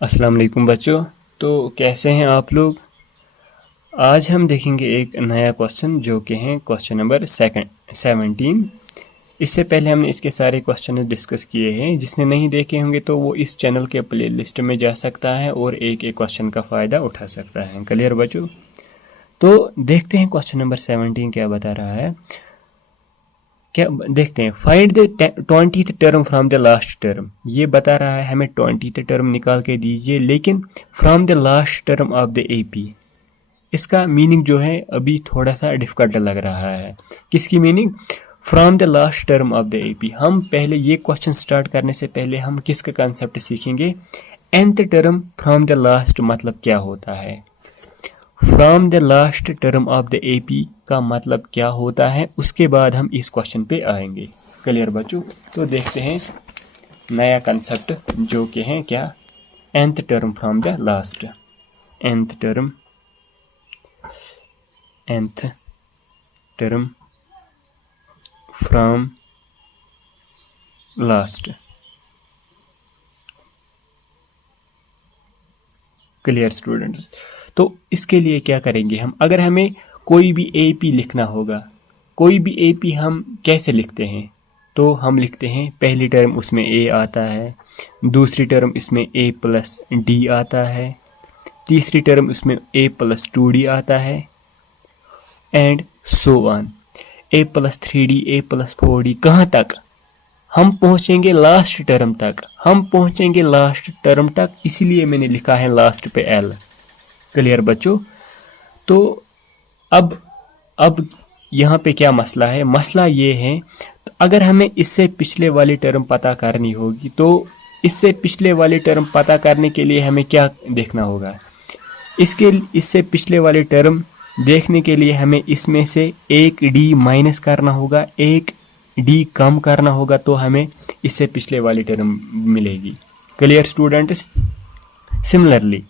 अस्सलाम वालेकुम बच्चों। तो कैसे हैं आप लोग। आज हम देखेंगे एक नया क्वेश्चन जो कि है क्वेश्चन नंबर 17। इससे पहले हमने इसके सारे क्वेश्चन डिस्कस किए हैं। जिसने नहीं देखे होंगे तो वो इस चैनल के प्ले लिस्ट में जा सकता है और एक एक क्वेश्चन का फ़ायदा उठा सकता है। क्लियर बच्चों। तो देखते हैं क्वेश्चन नंबर 17 क्या बता रहा है। क्या देखते हैं। Find the 20th term from the last term. ये बता रहा है हमें 20th टर्म निकाल के दीजिए, लेकिन from the last term of the AP. इसका मीनिंग जो है अभी थोड़ा सा डिफिकल्ट लग रहा है। किसकी meaning? From the last term of the AP. हम पहले ये क्वेश्चन स्टार्ट करने से पहले हम किसका कंसेप्ट सीखेंगे। nth term from the last मतलब क्या होता है। From the last term of the AP का मतलब क्या होता है, उसके बाद हम इस क्वेश्चन पे आएंगे। क्लियर बच्चों। तो देखते हैं नया कंसेप्ट जो कि है क्या। nth term from the last. nth term from last. Clear students. तो इसके लिए क्या करेंगे हम। अगर हमें कोई भी एपी लिखना होगा, कोई भी एपी हम कैसे लिखते हैं। तो हम लिखते हैं पहली टर्म उसमें ए आता है, दूसरी टर्म इसमें ए प्लस डी आता है, तीसरी टर्म उसमें ए प्लस 2d आता है, and so on. A plus 3d, A plus 4d, कहाँ तक हम पहुंचेंगे? लास्ट टर्म तक हम पहुंचेंगे, लास्ट टर्म तक। इसीलिए मैंने लिखा है लास्ट पे एल। क्लियर बच्चों। तो अब यहाँ पे क्या मसला है। मसला ये है, तो अगर हमें इससे पिछले वाली टर्म पता करनी होगी, तो इससे पिछले वाली टर्म पता करने के लिए हमें क्या देखना होगा। इससे पिछले वाली टर्म देखने के लिए हमें इसमें से एक डी माइनस करना होगा, एक डी कम करना होगा, तो हमें इससे पिछले वाली टर्म मिलेगी। Clear students. सिमिलरली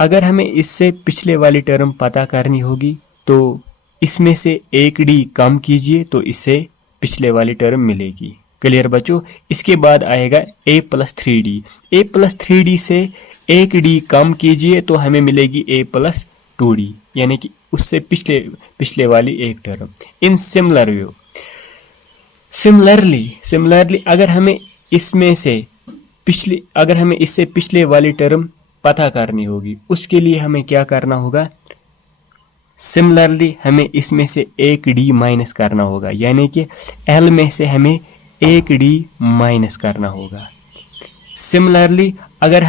अगर हमें इससे पिछले वाली टर्म पता करनी होगी, तो इसमें से एक डी कम कीजिए तो इससे पिछले वाली टर्म मिलेगी। क्लियर बच्चों। इसके बाद आएगा a plus 3d। a plus 3d से एक डी कम कीजिए तो हमें मिलेगी a प्लस 2d, यानी कि उससे पिछले वाली एक term. In similar view similarly अगर हमें इससे पिछले वाली टर्म पता करनी होगी, उसके लिए हमें क्या करना होगा। सिमिलरली हमें इसमें से एक डी माइनस करना होगा, यानी कि एल में से हमें एक डी माइनस करना होगा। सिमिलरली अगर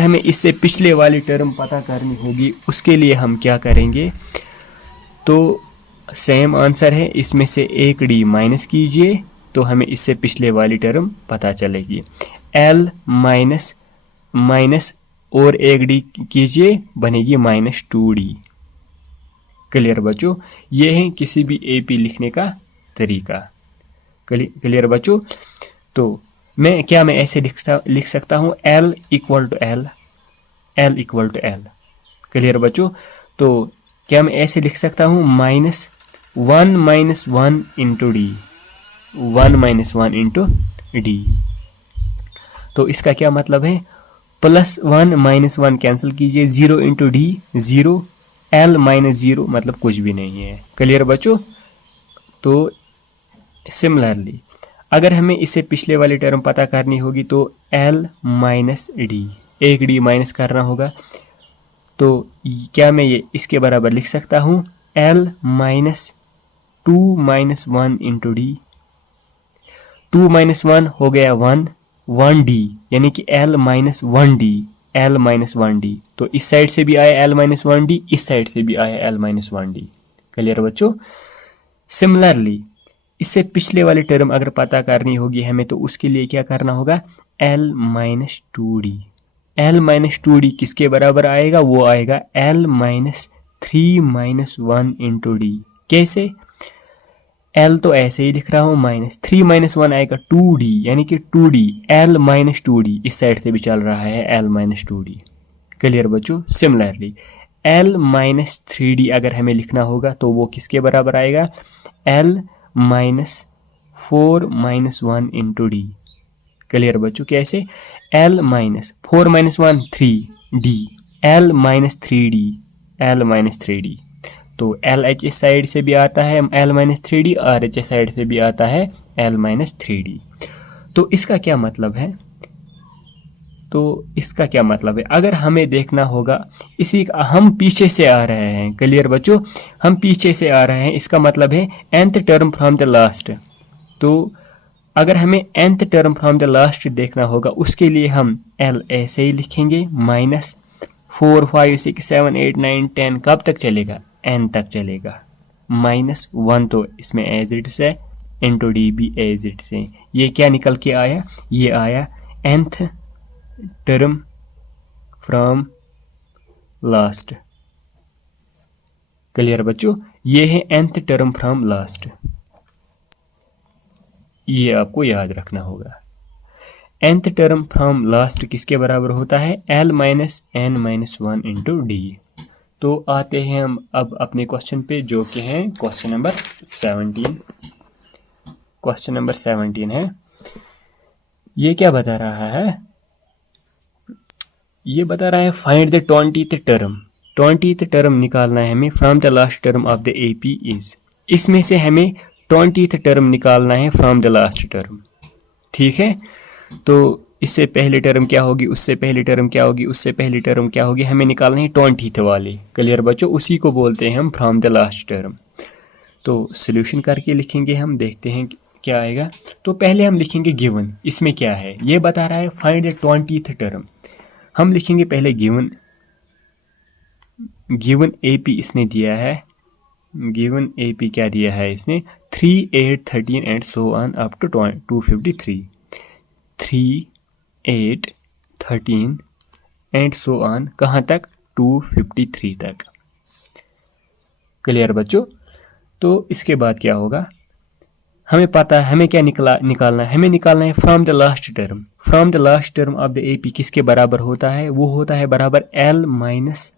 हमें इससे पिछले वाली टर्म पता करनी होगी, उसके लिए हम क्या करेंगे। तो सेम आंसर है, इसमें से एक डी माइनस कीजिए तो हमें इससे पिछले वाली टर्म पता चलेगी। एल माइनस और एक डी कीजिए, बनेगी -2d। क्लियर बच्चों। ये है किसी भी एपी लिखने का तरीका। क्लियर बच्चों। तो मैं ऐसे लिख सकता हूँ L equal to L। Clear बच्चों। तो क्या मैं ऐसे लिख सकता हूँ -1 इंटू डी, 1 इंटू डी। तो इसका क्या मतलब है, +1 -1 कैंसिल कीजिए, 0 इंटू डी 0, L -0 मतलब कुछ भी नहीं है। क्लियर बच्चों। तो सिमिलरली अगर हमें इससे पिछले वाली टर्म पता करनी होगी, तो L -d, एक डी माइनस करना होगा। तो क्या मैं ये इसके बराबर लिख सकता हूँ L -2 -1 इंटू डी। 2 -1 हो गया 1d, यानी कि L -1d। तो इस साइड से भी आया L -1d, इस साइड से भी आया L -1d। क्लियर बच्चों। सिमिलरली इससे पिछले वाली टर्म अगर पता करनी होगी हमें, तो उसके लिए क्या करना होगा, L -2d। L -2d किसके बराबर आएगा, वो आएगा L -3 -1 इंटू डी। कैसे, L तो ऐसे ही लिख रहा हूँ, -3 -1 आएगा 2d, यानी कि 2d, L -2d इस साइड से भी चल रहा है L -2d। क्लियर बच्चों। सिमिलरली L -3d अगर हमें लिखना होगा तो वो किसके बराबर आएगा, L -4 -1 इंटू डी। क्लियर बच्चों? कैसे? L minus 4 minus 1 3D, L minus 3D, L minus 3D। तो LH इस साइड से भी आता है L माइनस 3D, RH इस साइड से भी आता है L माइनस 3D। तो इसका क्या मतलब है? अगर हमें देखना होगा, इसी का हम पीछे से आ रहे हैं। क्लियर बच्चों? हम पीछे से आ रहे हैं, इसका मतलब है nth term from the last. तो अगर हमें nth term from the last देखना होगा, उसके लिए हम L ऐसे ही लिखेंगे, माइनस 4 5 6 7 8 9 10 कब तक चलेगा? n तक चलेगा। माइनस 1 तो इसमें एज इट है, इंटू डी भी एज इट है। ये क्या निकल के आया? ये आया nth term from last. Clear बच्चों? ये है nth टर्म फ्रॉम लास्ट, ये आपको याद रखना होगा। nth टर्म फ्रॉम लास्ट किसके बराबर होता है? L minus n minus 1 into D. तो आते हैं हम अब अपने क्वेश्चन पे, जो कि है क्वेश्चन नंबर 17। क्वेश्चन नंबर 17 है, ये क्या बता रहा है? ये बता रहा है find the 20th term. 20th term निकालना है हमें from the last term of the AP is. इसमें से हमें 20th टर्म निकालना है फ्रॉम द लास्ट टर्म। ठीक है? तो इससे पहली टर्म क्या होगी, उससे पहली टर्म क्या होगी, उससे पहली टर्म क्या होगी, हमें निकालना है 20th वाली। क्लियर बच्चों? उसी को बोलते हैं हम फ्रॉम द लास्ट टर्म। तो सोल्यूशन करके लिखेंगे हम, देखते हैं क्या आएगा। तो पहले हम लिखेंगे गिवन। इसमें क्या है? ये बता रहा है फाइंड द 20th टर्म। हम लिखेंगे पहले गिवन। गिवन AP इसने दिया है, गिवन AP क्या दिया है इसने? 3 8 13 and so on up to 253। 3 8 13 and so on कहाँ तक? 253 तक। क्लियर बच्चों? तो इसके बाद क्या होगा? हमें पता है हमें क्या निकालना है। हमें निकालना है from the last term. From the last term of the AP किसके बराबर होता है? वो होता है बराबर L minus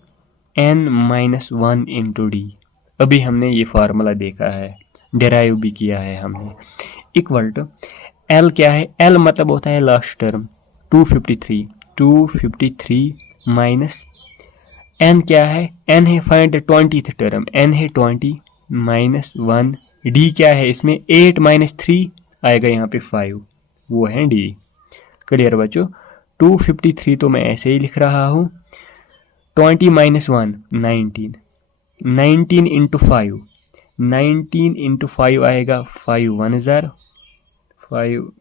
n minus 1 into D. अभी हमने ये फार्मूला देखा है, डेराइव भी किया है हमने। इक्वल टू L क्या है? L मतलब होता है लास्ट टर्म 253 माइनस n क्या है? n है find the 20th term, n है 20 माइनस 1। d क्या है इसमें? 8 माइनस 3 आएगा यहाँ पे 5, वो है d। क्लियर बच्चों? 253 तो मैं ऐसे ही लिख रहा हूँ। 20 माइनस 1 19, 19 इंटू 5, 19 इंटू 5 आएगा 5 1000, 5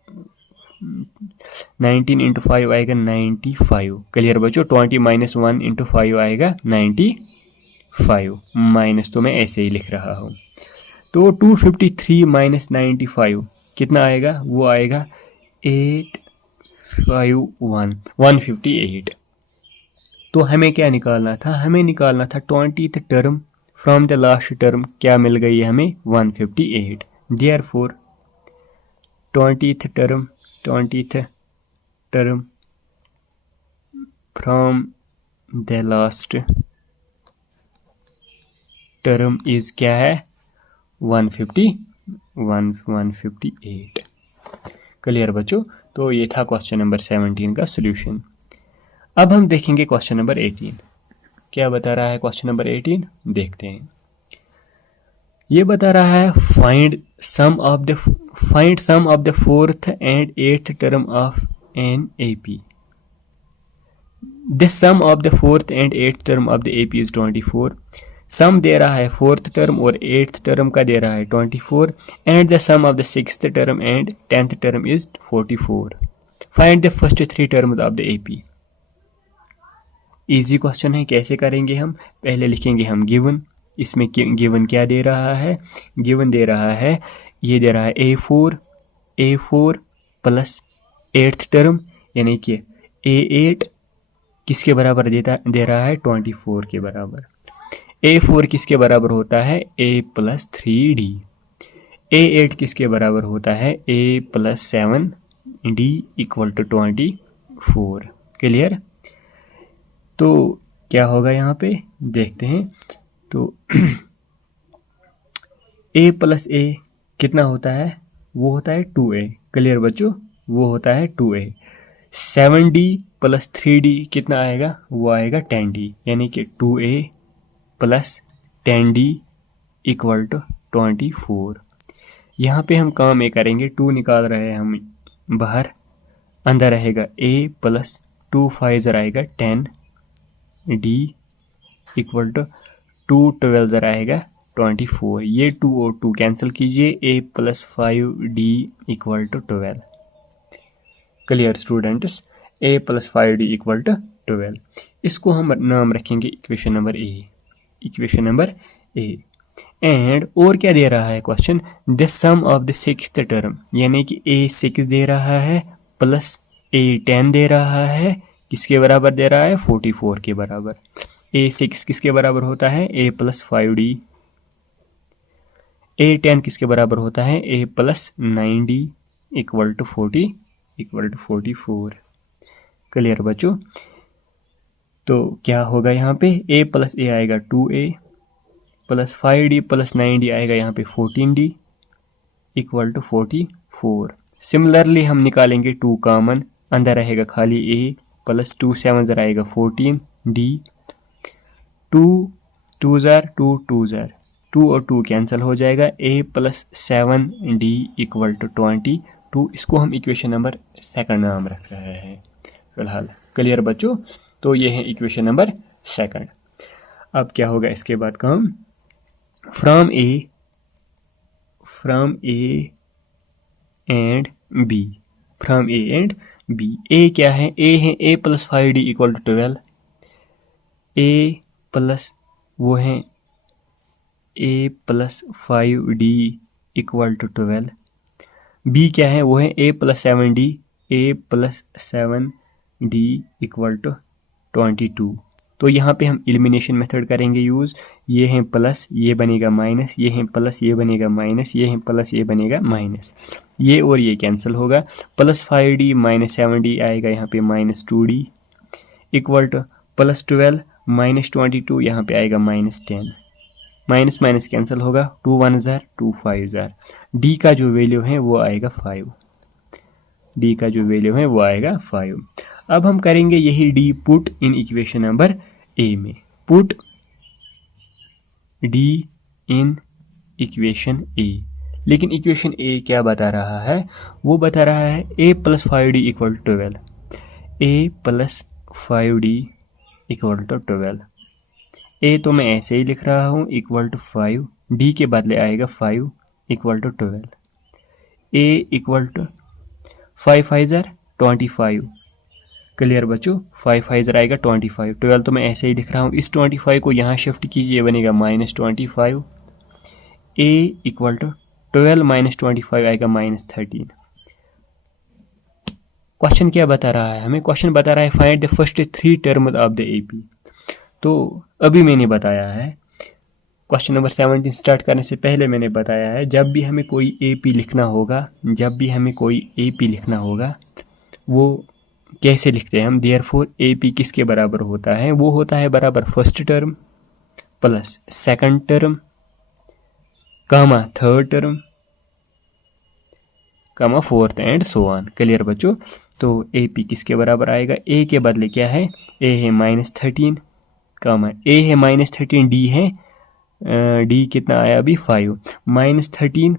19 इंटू 5 आएगा 95। क्लियर बच्चों? 20 माइनस 1 इंटू 5 आएगा 95, माइनस तो मैं ऐसे ही लिख रहा हूँ। तो 253 माइनस 95 कितना आएगा? वो आएगा 851 158। तो हमें क्या निकालना था? हमें निकालना था 20th term from the last term. क्या मिल गई हमें? 158। Therefore 20th term from the last term is क्या है? 158। क्लियर बच्चों? तो ये था क्वेश्चन नंबर 17 का सोल्यूशन। अब हम देखेंगे क्वेश्चन नंबर 18। क्या बता रहा है क्वेश्चन नंबर 18? देखते हैं। ये बता रहा है find sum of the 4th and 8th term of an AP। The sum of the 4th and 8th term of the AP is 24। Sum दे रहा है 4th टर्म और 8th टर्म का दे रहा है 24, and the sum of the 6th term and 10th term is 44। Find the first 3 terms of the AP। Easy question है, कैसे करेंगे हम? पहले लिखेंगे हम गिवन। इसमें गिवन क्या दे रहा है? गिवन दे रहा है, ये दे रहा है A4 प्लस 8th टर्म, यानी कि A8 किसके बराबर दे रहा है? 24 के बराबर। A4 किसके बराबर होता है? A plus 3D। A8 किसके बराबर होता है? A plus 7D equal to 24। Clear? तो क्या होगा यहाँ पे? देखते हैं। तो A प्लस A कितना होता है? वो होता है 2A। क्लियर बच्चों? वो होता है 2a। 7d प्लस 3d कितना आएगा, वो आएगा 10d, यानी कि 2a plus 10d equal to 24। यहाँ पे हम काम ए करेंगे, 2 निकाल रहे हैं हम बाहर, अंदर रहेगा a प्लस 2 5 ज़रा आएगा 10d इक्वल टू 2 12 ज़रा आएगा 24। ये 2 और 2 कैंसिल कीजिए, a plus 5d equal to 12। Clear students, a plus 5d equal to 12। इसको हम नाम रखेंगे equation number A. Equation number A. And और क्या दे रहा है question, the sum of the sixth term, यानी कि a 6 दे रहा है प्लस a 10 दे रहा है, किसके बराबर दे रहा है, 44 के बराबर। a 6 किसके बराबर होता है, a प्लस 5d। a 10 किसके बराबर होता है, a plus 9d equal to 44। Clear बच्चों, तो क्या होगा यहाँ पे, a प्लस a आएगा 2a plus 5d plus 9d आएगा यहाँ पे 14d इक्वल टू 44। सिमिलरली हम निकालेंगे 2 कॉमन, अंदर रहेगा खाली a प्लस 2 7 ज़रा आएगा 14d, 2 2 ज़ार 2 2 ज़ार 2 और 2 कैंसिल हो जाएगा, a plus 7d equal to 22। इसको हम इक्वेशन नंबर सेकंड नाम रख रहे हैं फिलहाल। क्लियर बच्चों, तो ये है इक्वेशन नंबर सेकंड। अब क्या होगा इसके बाद काम, from A and B. From A and B, A क्या है, ए है a plus 5d equal to 12। a plus वो है a plus 5d equal to 12। b क्या है, वो है a plus 7d, a plus 7d equal to 22। तो यहाँ पे हम एलिमिनेशन मेथड करेंगे यूज़। ये है प्लस, ये बनेगा माइनस, ये है प्लस, ये बनेगा माइनस, ये है प्लस, ये बनेगा माइनस, ये और ये कैंसिल होगा। प्लस 5d माइनस 7d आएगा यहाँ पे minus 2d equal two plus 12 minus 22, यहाँ पे आएगा माइनस 10। माइनस माइनस कैंसिल होगा, 2 1 ज़ार 2 5 ज़ार। d का जो वैल्यू है वो आएगा 5। d का जो वैल्यू है वो आएगा 5। अब हम करेंगे यही d put in equation number ए में। पुट d इन इक्वेशन ए। लेकिन इक्वेशन ए क्या बता रहा है, वो बता रहा है a plus 5d equal to 12। a plus 5d equal to 12। a तो मैं ऐसे ही लिख रहा हूँ इक्वल टू 5, d के बदले आएगा 5 equal to 12। a equal to 5 5 ज़ार 25। क्लियर बच्चों, 5 5 ज़रा आएगा 25। 12 तो मैं ऐसे ही लिख रहा हूँ, इस 25 को यहाँ शिफ्ट कीजिए, बनेगा minus 25। a equal to 12 minus 25 आएगा माइनस 13। क्वेश्चन क्या बता रहा है हमें, क्वेश्चन बता रहा है find the first 3 terms of the AP। तो अभी मैंने बताया है, क्वेश्चन नंबर 17 स्टार्ट करने से पहले मैंने बताया है, जब भी हमें कोई AP लिखना होगा, जब भी हमें कोई AP लिखना होगा, वो कैसे लिखते हैं हम। देयरफॉर AP किसके बराबर होता है, वो होता है बराबर first term plus second term comma third term comma fourth and so on. Clear बच्चों, तो AP किसके बराबर आएगा, a के बदले क्या है, a है माइनस 13 कामा a है माइनस 13, d है d कितना आया अभी 5, माइनस 13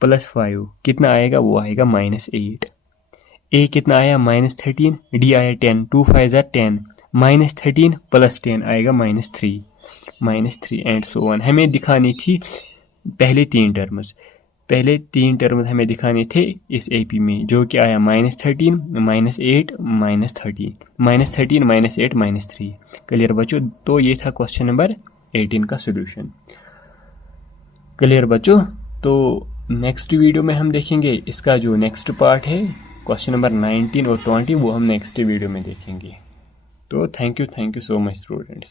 प्लस 5 कितना आएगा, वो आएगा माइनस 8। a कितना आया माइनस 13, d आया 10, 2 5 ज़ार 10, माइनस 13 प्लस 10 आएगा माइनस 3 एंड सो ऑन। हमें दिखानी थी पहले 3 टर्म्स, पहले 3 टर्म्स हमें दिखाने थे इस AP में, जो कि आया minus 13 minus 8 minus 13, minus 13 minus 8 minus 3। Clear बच्चों, तो ये था क्वेश्चन नंबर 18 का सोल्यूशन। क्लियर बच्चों, तो नेक्स्ट वीडियो में हम देखेंगे इसका जो नेक्स्ट पार्ट है, क्वेश्चन नंबर 19 और 20, वो हम नेक्स्ट वीडियो में देखेंगे। तो thank you so much students.